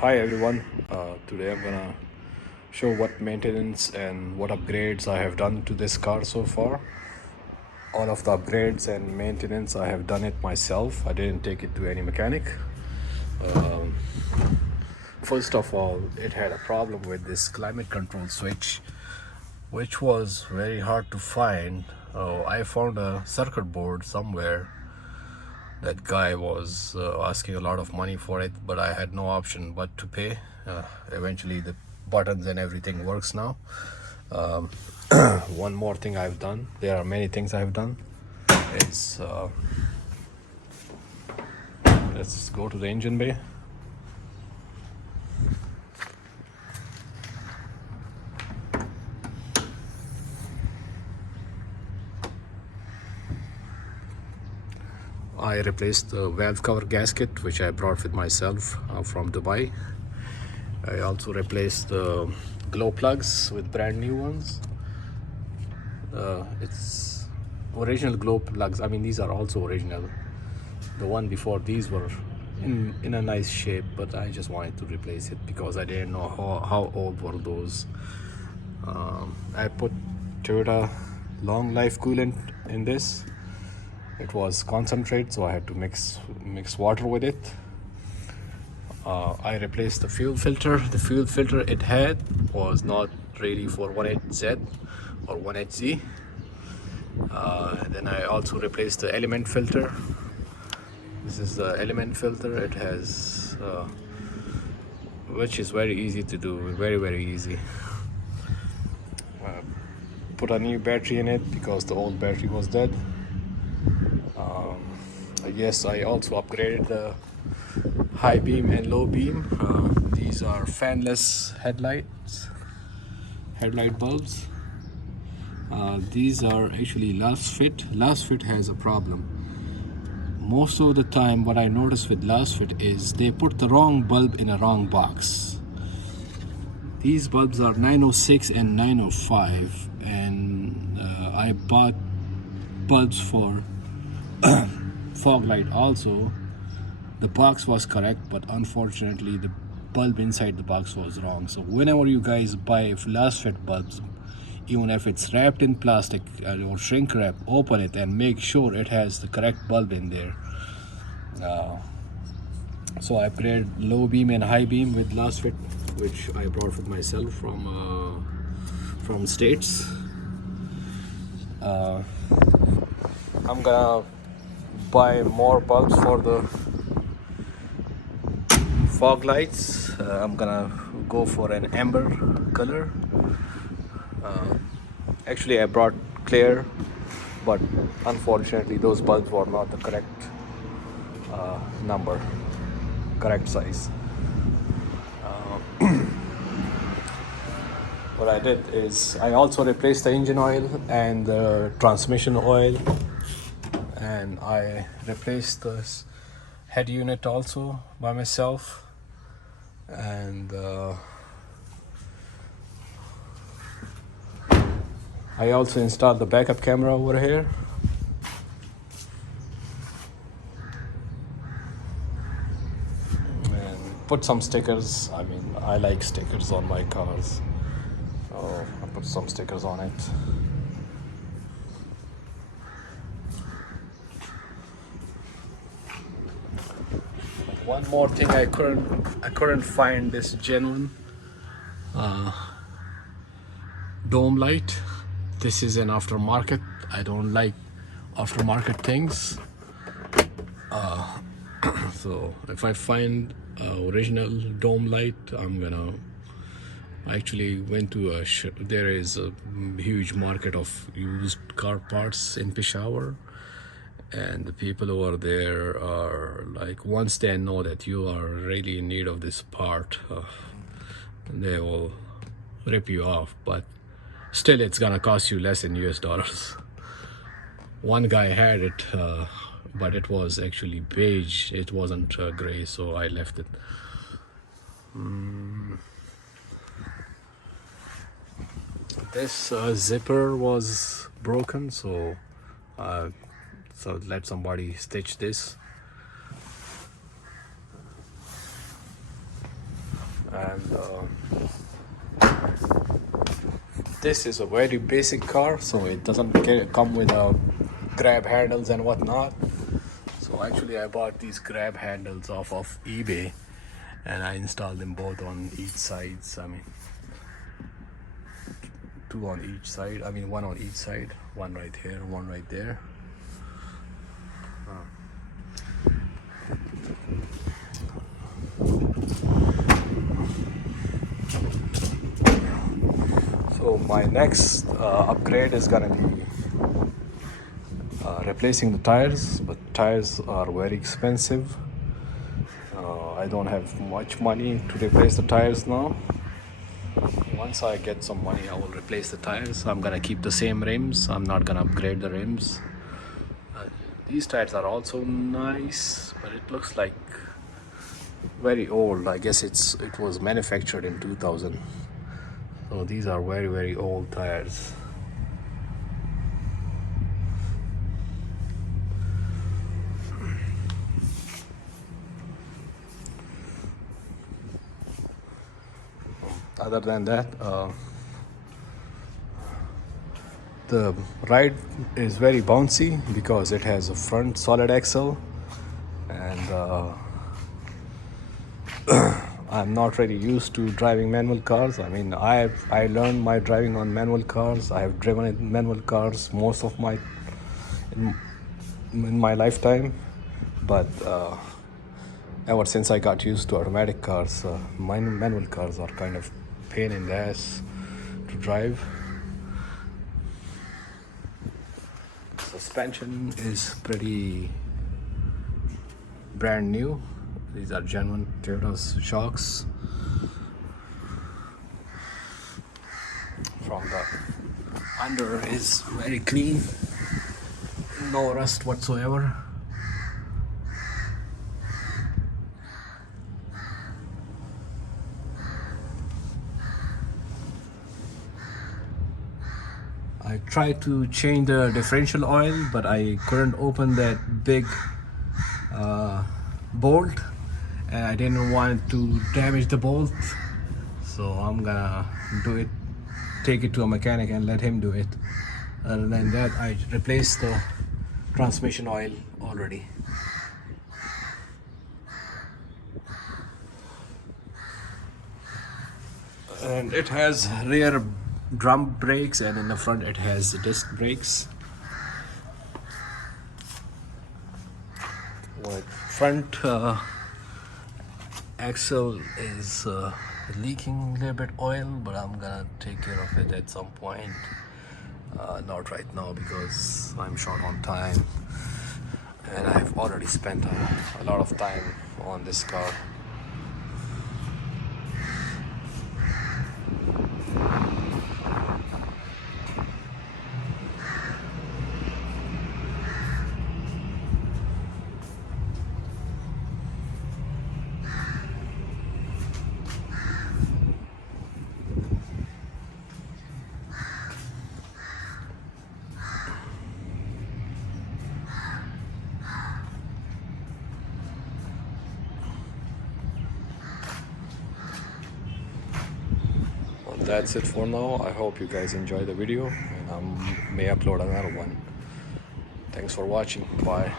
Hi everyone, today I'm gonna show what maintenance and what upgrades I have done to this car so far. All of the upgrades and maintenance I have done it myself. I didn't take it to any mechanic. First of all, it had a problem with this climate control switch, which was very hard to find. I found a circuit board somewhere. That guy was asking a lot of money for it, but I had no option but to pay. Eventually the buttons and everything works now. um, One more thing I've done, there are many things I've done, is let's go to the engine bay. I replaced the valve cover gasket, which I brought with myself from Dubai. I also replaced the glow plugs with brand new ones. It's original glow plugs. I mean, these are also original. The one before these were in a nice shape, but I just wanted to replace it because I didn't know how old were those. I put Toyota long life coolant in this. It was concentrate, so I had to mix water with it. I replaced the fuel filter. The fuel filter it had was not really for 1HZ or 1HZ. Then I also replaced the element filter. This is the element filter. It has which is very easy to do, very easy. Put a new battery in it because the old battery was dead. Yes, I also upgraded the high beam and low beam. These are fanless headlight bulbs. These are actually last fit. Last fit has a problem. Most of the time what I notice with last fit is they put the wrong bulb in a wrong box. These bulbs are 906 and 905, and I bought bulbs for fog light also. The box was correct, but unfortunately the bulb inside the box was wrong. So whenever you guys buy last fit bulbs, even if it's wrapped in plastic or shrink wrap, open it and make sure it has the correct bulb in there. So I upgraded low beam and high beam with last fit, which I brought with myself from States. I'm gonna buy more bulbs for the fog lights. I'm gonna go for an amber color. Actually I brought clear, but unfortunately those bulbs were not the correct number, correct size. What I did is I also replaced the engine oil and the transmission oil, and I replaced this head unit also by myself. And I also installed the backup camera over here. And put some stickers. I mean, I like stickers on my cars. So I put some stickers on it. One more thing, I couldn't find this genuine dome light. This is an aftermarket. I don't like aftermarket things. So if I find original dome light, I'm gonna actually went to there is a huge market of used car parts in Peshawar, and the people over there are like, once they know that you are really in need of this part, they will rip you off, but still it's gonna cost you less in US dollars. One guy had it, but it was actually beige, it wasn't gray, so I left it. This zipper was broken, so let somebody stitch this. This is a very basic car, so it doesn't come with grab handles and whatnot. So actually I bought these grab handles off of eBay and I installed them both on each sides. I mean, two on each side. I mean, one on each side. One right here, one right there. So my next upgrade is gonna be replacing the tires, but tires are very expensive. I don't have much money to replace the tires now. Once I get some money, I will replace the tires. I'm gonna keep the same rims. I'm not gonna upgrade the rims. These tires are also nice, but it looks like very old. I guess it was manufactured in 2000. So these are very old tires. Other than that, the ride is very bouncy because it has a front solid axle, and I'm not really used to driving manual cars. I mean, I learned my driving on manual cars. I have driven in manual cars most of in my lifetime, but ever since I got used to automatic cars, manual cars are kind of pain in the ass to drive. Suspension is pretty brand new. These are genuine Toyota shocks. From the under is very clean, no rust whatsoever. I tried to change the differential oil, but I couldn't open that big bolt, and I didn't want to damage the bolt, so I'm gonna take it to a mechanic and let him do it. Other than that, I replaced the transmission oil already. And it has rear drum brakes, and in the front it has disc brakes. What front axle is leaking a little bit oil, but I'm gonna take care of it at some point. Not right now because I'm short on time, and I've already spent a lot of time on this car. That's it for now. I hope you guys enjoy the video, and I may upload another one. Thanks for watching. Bye.